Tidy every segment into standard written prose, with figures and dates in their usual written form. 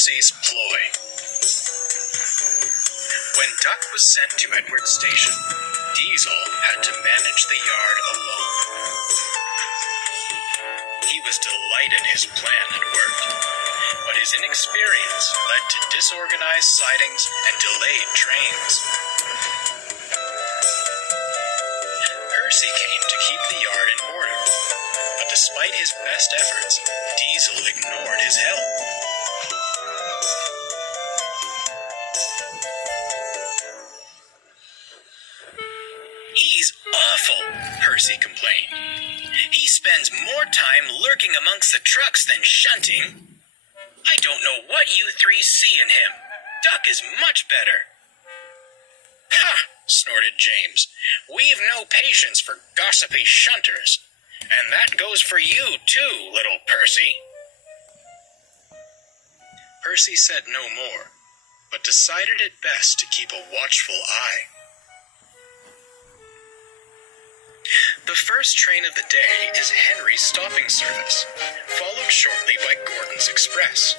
Percy's ploy. When Duck was sent to Edward's station, Diesel had to manage the yard alone. He was delighted his plan had worked, but his inexperience led to disorganized sidings and delayed trains. Percy came to keep the yard in order, but despite his best efforts, Diesel ignored his help. "He's awful," Percy complained. "He spends more time lurking amongst the trucks than shunting. I don't know what you three see in him. Duck is much better." "Ha!" snorted James. "We've no patience for gossipy shunters. And that goes for you, too, little Percy." Percy said no more, but decided it best to keep a watchful eye. The first train of the day is Henry's stopping service, followed shortly by Gordon's Express.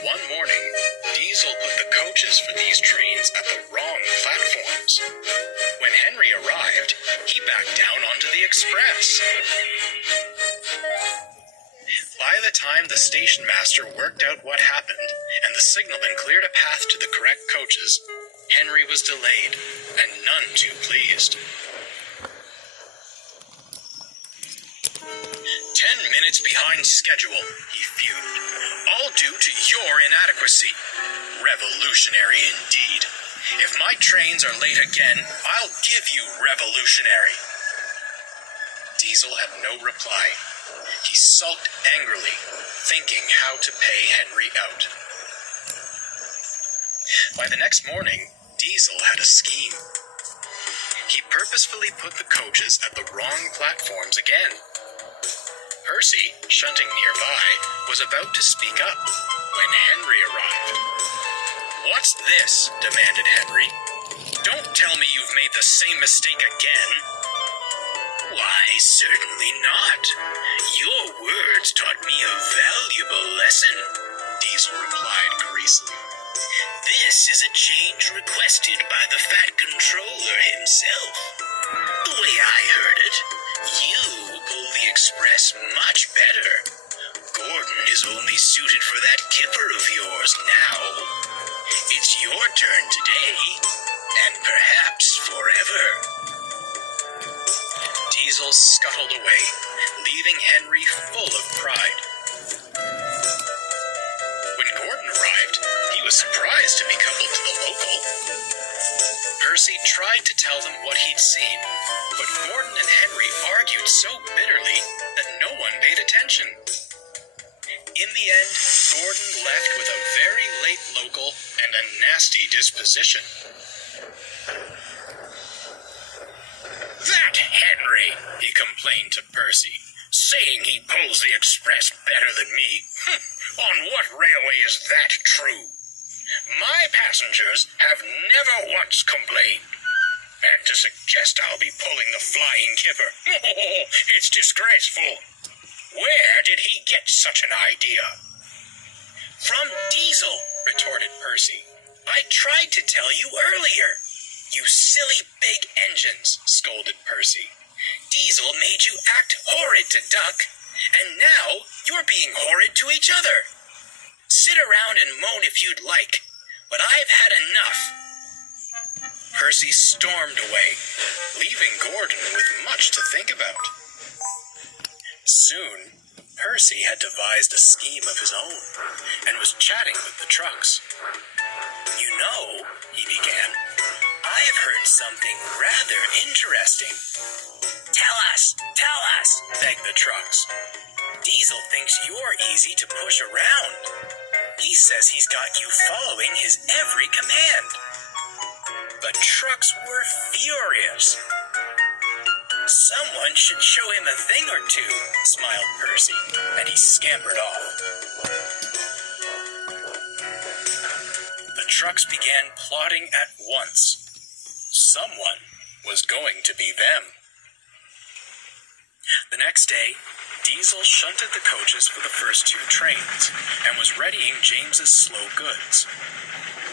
One morning, Diesel put the coaches for these trains at the wrong platforms. When Henry arrived, he backed down onto the Express. By the time the station master worked out what happened and the signalman cleared a path to the correct coaches, Henry was delayed and none too pleased. 10 minutes behind schedule, he fumed. "All due to your inadequacy. Revolutionary indeed. If my trains are late again, I'll give you revolutionary." Diesel had no reply. He sulked angrily, thinking how to pay Henry out. By the next morning, Diesel had a scheme. He purposefully put the coaches at the wrong platforms again. Percy, shunting nearby, was about to speak up when Henry arrived. "What's this?" demanded Henry. "Don't tell me you've made the same mistake again." "Why, certainly not. Your words taught me a valuable lesson," Diesel replied greasily. "This is a change requested by the Fat Controller himself. The way I heard it, you pull the Express much better. Gordon is only suited for that kipper of yours now. It's your turn today, and perhaps forever." Diesel scuttled away, leaving Henry full of pride. When Gordon arrived, he was surprised to be coupled to the local. Percy tried to tell them what he'd seen, but Gordon and Henry argued so bitterly that no one paid attention. In the end, Gordon left with a very late local and a nasty disposition. "That Henry," he complained to Percy, "saying he pulls the Express better than me. On what railway is that true? My passengers have never once complained. And to suggest I'll be pulling the flying kipper, it's disgraceful. Where did he get such an idea?" "From Diesel," retorted Percy. "I tried to tell you earlier." "You silly big engines," scolded Percy. "Diesel made you act horrid to Duck, and now you're being horrid to each other. Sit around and moan if you'd like, but I've had enough." Percy stormed away, leaving Gordon with much to think about. Soon, Percy had devised a scheme of his own, and was chatting with the trucks. "You know," he began, "I've heard something rather interesting." Tell us, begged the trucks. "Diesel thinks you're easy to push around. He says he's got you following his every command." The trucks were furious. "Someone should show him a thing or two," smiled Percy, and he scampered off. The trucks began plotting at once. Someone was going to be them. The next day, Diesel shunted the coaches for the first two trains and was readying James's slow goods.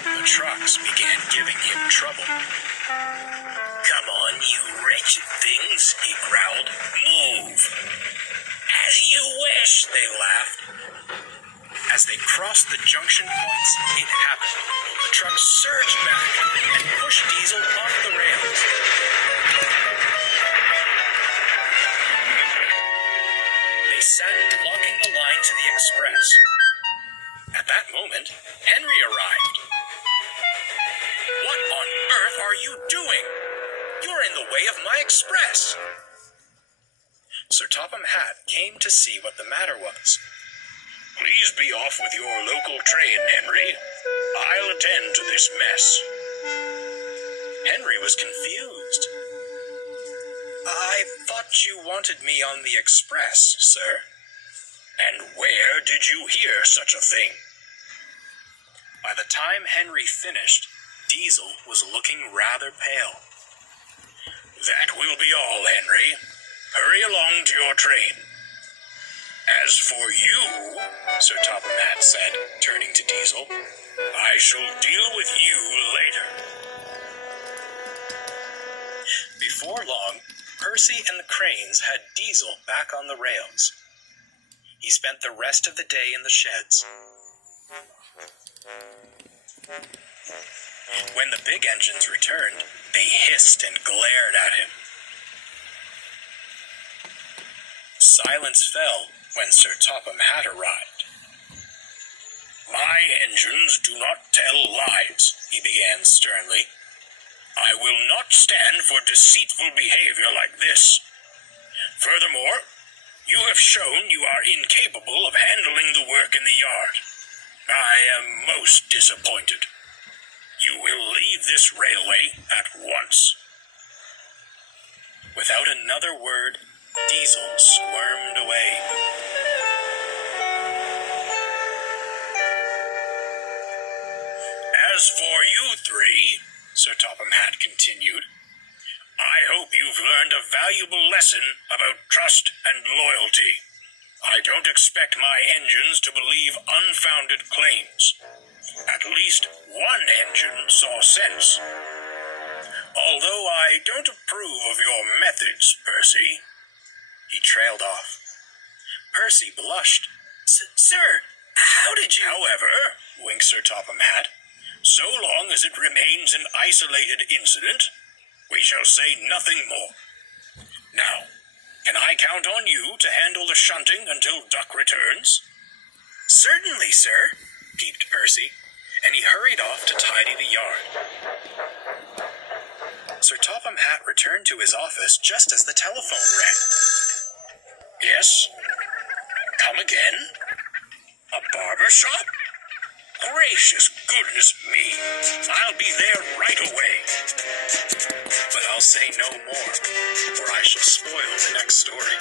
The trucks began giving him trouble. "Come on, you wretched things," he growled. "Move!" "As you wish," they laughed. As they crossed the junction points, it happened. The truck surged back and pushed Diesel off the rails. They sat blocking the line to the express. At that moment, Henry arrived. "What on earth are you doing? You're in the way of my express." Sir Topham Hatt came to see what the matter was. "Please be off with your local train, Henry. I'll attend to this mess." Henry was confused. "I thought you wanted me on the express, sir." "And where did you hear such a thing?" By the time Henry finished, Diesel was looking rather pale. "That will be all, Henry. Hurry along to your train." "As for you," Sir Topham Hatt said, turning to Diesel, "I shall deal with you later." Before long, Percy and the Cranes had Diesel back on the rails. He spent the rest of the day in the sheds. When the big engines returned, they hissed and glared at him. Silence fell when Sir Topham Hatt arrived. "My engines do not tell lies," he began sternly. "I will not stand for deceitful behavior like this. Furthermore, you have shown you are incapable of handling the work in the yard. I am most disappointed. You will leave this railway at once." Without another word, Diesel squirmed away. "As for you three," Sir Topham Hatt continued, "I hope you've learned a valuable lesson about trust and loyalty. I don't expect my engines to believe unfounded claims. At least one engine saw sense. Although I don't approve of your methods, Percy." He trailed off. Percy blushed. Sir, how did you—" "However," winked Sir Topham Hatt, "so long as it remains an isolated incident, we shall say nothing more. Now, can I count on you to handle the shunting until Duck returns?" "Certainly, sir," peeped Percy, and he hurried off to tidy the yard. Sir Topham Hatt returned to his office just as the telephone rang. "Yes? Come again? A barber shop? Gracious goodness me! I'll be there right away." But I'll say no more, or I shall spoil the next story.